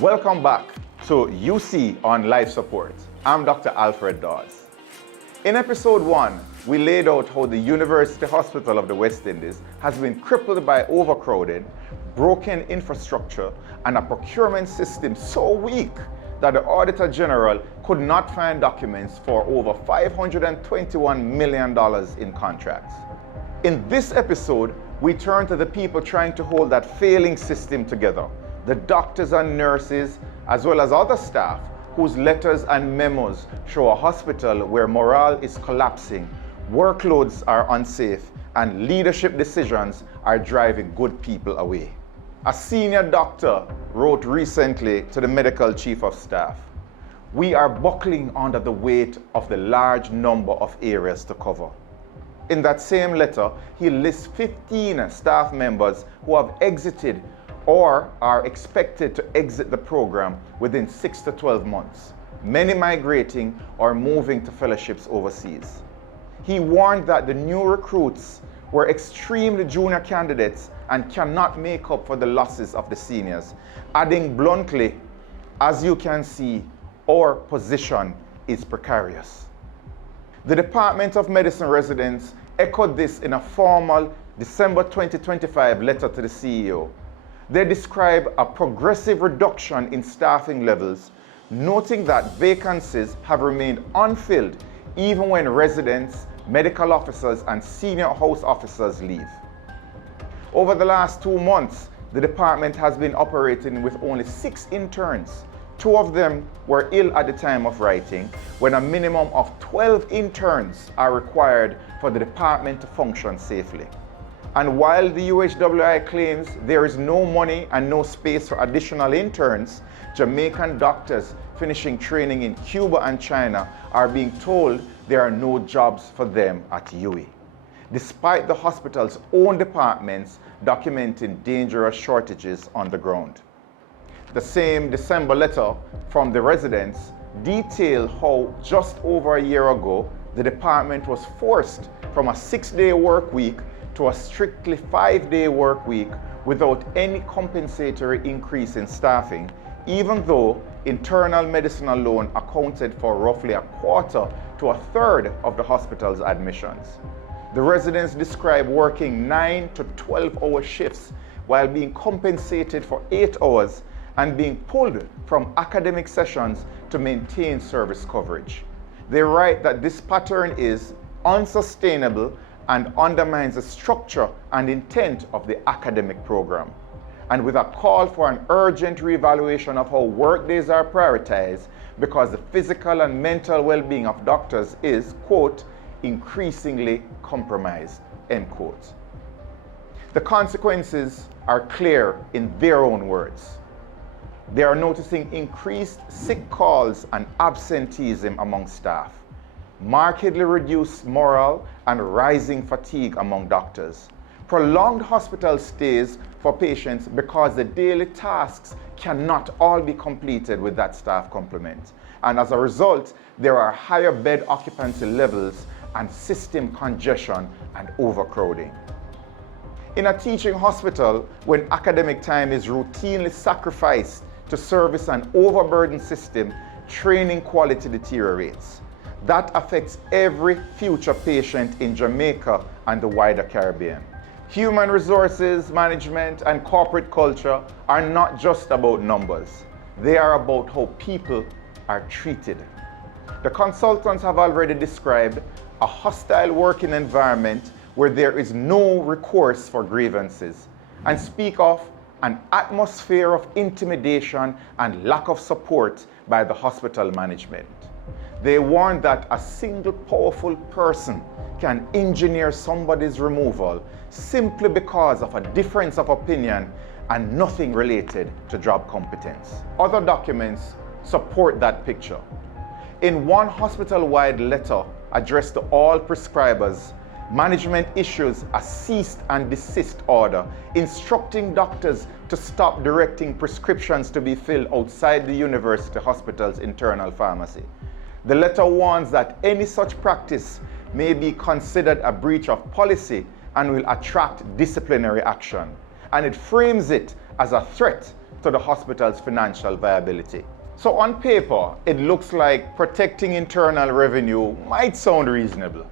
Welcome back to UC on Life Support. I'm Dr. Alfred Dawes. In episode 1, we laid out how the University Hospital of the West Indies has been crippled by overcrowding, broken infrastructure, and a procurement system so weak that the Auditor General could not find documents for over $521 million in contracts. In this episode, we turn to the people trying to hold that failing system together, the doctors and nurses, as well as other staff whose letters and memos show a hospital where morale is collapsing, workloads are unsafe, and leadership decisions are driving good people away. A senior doctor wrote recently to the medical chief of staff, "We are buckling under the weight of the large number of areas to cover." In that same letter, he lists 15 staff members who have exited or are expected to exit the program within 6 to 12 months, many migrating or moving to fellowships overseas. He warned that the new recruits were extremely junior candidates and cannot make up for the losses of the seniors, adding bluntly, "As you can see, our position is precarious." The Department of Medicine residents echoed this in a formal December 2025 letter to the CEO. They describe a progressive reduction in staffing levels, noting that vacancies have remained unfilled even when residents, medical officers, and senior house officers leave. Over the last 2 months, the department has been operating with only 6 interns. 2 of them were ill at the time of writing, when a minimum of 12 interns are required for the department to function safely. And while the UHWI claims there is no money and no space for additional interns, Jamaican doctors finishing training in Cuba and China are being told there are no jobs for them at UWI, despite the hospital's own departments documenting dangerous shortages on the ground. The same December letter from the residents detailed how just over a year ago, the department was forced from a 6-day work week to a strictly 5-day work week without any compensatory increase in staffing, even though internal medicine alone accounted for roughly a quarter to a third of the hospital's admissions. The residents describe working 9 to 12-hour shifts while being compensated for 8 hours and being pulled from academic sessions to maintain service coverage. They write that this pattern is unsustainable and undermines the structure and intent of the academic program. And with a call for an urgent reevaluation of how workdays are prioritized because the physical and mental well-being of doctors is, quote, increasingly compromised, end quote. The consequences are clear in their own words. They are noticing increased sick calls and absenteeism among staff, markedly reduced morale and rising fatigue among doctors, prolonged hospital stays for patients because the daily tasks cannot all be completed with that staff complement. And as a result, there are higher bed occupancy levels and system congestion and overcrowding. In a teaching hospital, when academic time is routinely sacrificed to service an overburdened system, training quality deteriorates. That affects every future patient in Jamaica and the wider Caribbean. Human resources management and corporate culture are not just about numbers. They are about how people are treated. The consultants have already described a hostile working environment where there is no recourse for grievances, and speak of an atmosphere of intimidation and lack of support by the hospital management. They warn that a single powerful person can engineer somebody's removal simply because of a difference of opinion and nothing related to job competence. Other documents support that picture. In one hospital-wide letter addressed to all prescribers, management issues a cease and desist order instructing doctors to stop directing prescriptions to be filled outside the university hospital's internal pharmacy. The letter warns that any such practice may be considered a breach of policy and will attract disciplinary action. And it frames it as a threat to the hospital's financial viability. So on paper, it looks like protecting internal revenue might sound reasonable.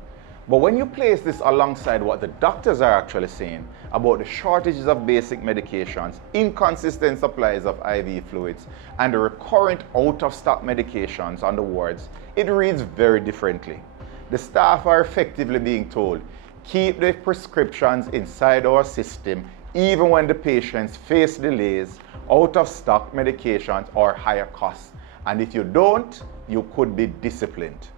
But when you place this alongside what the doctors are actually saying about the shortages of basic medications, inconsistent supplies of IV fluids, and the recurrent out-of-stock medications on the wards, it reads very differently. The staff are effectively being told, keep the prescriptions inside our system even when the patients face delays, out-of-stock medications, or higher costs. And if you don't, you could be disciplined.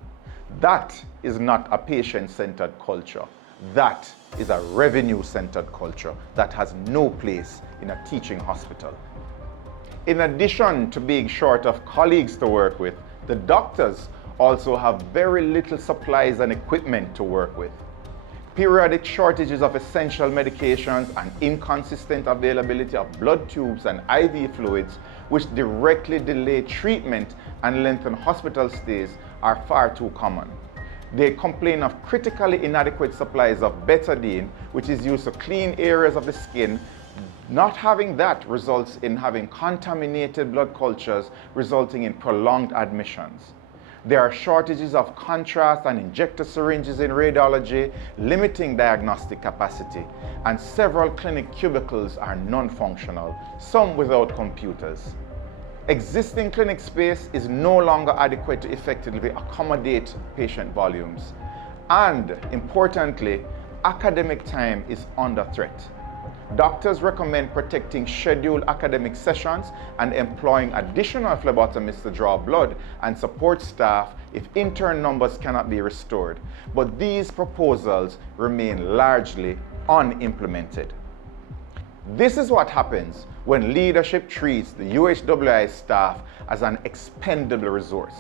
That is not a patient-centered culture. That is a revenue-centered culture that has no place in a teaching hospital. In addition to being short of colleagues to work with, the doctors also have very little supplies and equipment to work with. Periodic shortages of essential medications and inconsistent availability of blood tubes and IV fluids, which directly delay treatment and lengthen hospital stays, are far too common. They complain of critically inadequate supplies of betadine, which is used to clean areas of the skin. Not having that results in having contaminated blood cultures, resulting in prolonged admissions. There are shortages of contrast and injector syringes in radiology, limiting diagnostic capacity, and several clinic cubicles are non-functional, some without computers. Existing clinic space is no longer adequate to effectively accommodate patient volumes. And importantly, academic time is under threat. Doctors recommend protecting scheduled academic sessions and employing additional phlebotomists to draw blood and support staff if intern numbers cannot be restored. But these proposals remain largely unimplemented. This is what happens when leadership treats the UHWI staff as an expendable resource.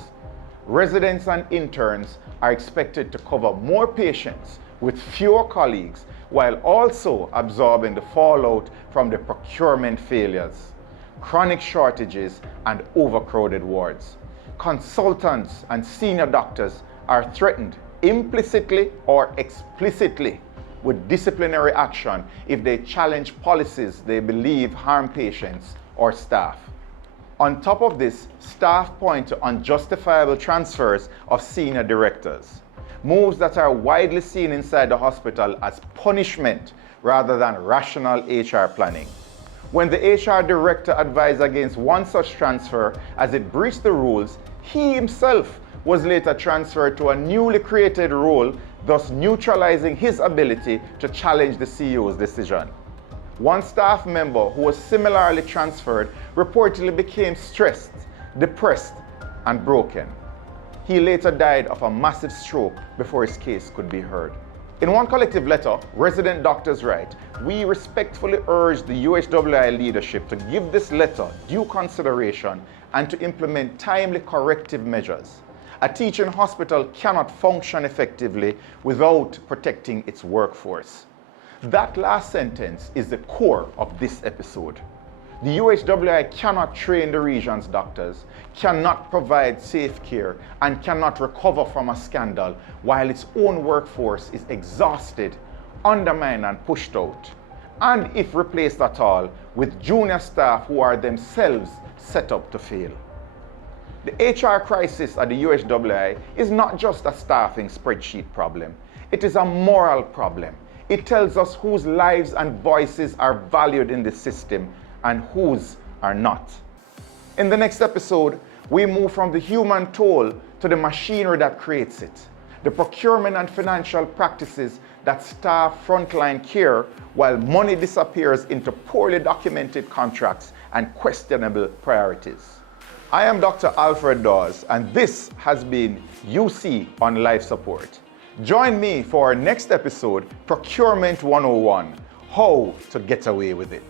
Residents and interns are expected to cover more patients with fewer colleagues while also absorbing the fallout from the procurement failures, chronic shortages, and overcrowded wards. Consultants and senior doctors are threatened implicitly or explicitly with disciplinary action if they challenge policies they believe harm patients or staff. On top of this, staff point to unjustifiable transfers of senior directors, moves that are widely seen inside the hospital as punishment rather than rational HR planning. When the HR director advised against one such transfer as it breached the rules, he himself was later transferred to a newly created role, thus neutralizing his ability to challenge the CEO's decision. One staff member who was similarly transferred reportedly became stressed, depressed, and broken. He later died of a massive stroke before his case could be heard. In one collective letter, resident doctors write, "We respectfully urge the UHWI leadership to give this letter due consideration and to implement timely corrective measures. A teaching hospital cannot function effectively without protecting its workforce." That last sentence is the core of this episode. The UHWI cannot train the region's doctors, cannot provide safe care, and cannot recover from a scandal while its own workforce is exhausted, undermined, and pushed out. And if replaced at all, with junior staff who are themselves set up to fail. The HR crisis at the UHWI is not just a staffing spreadsheet problem. It is a moral problem. It tells us whose lives and voices are valued in the system and whose are not. In the next episode, we move from the human toll to the machinery that creates it, the procurement and financial practices that staff frontline care while money disappears into poorly documented contracts and questionable priorities. I am Dr. Alfred Dawes, and this has been UC on Life Support. Join me for our next episode, Procurement 101, How to Get Away with It.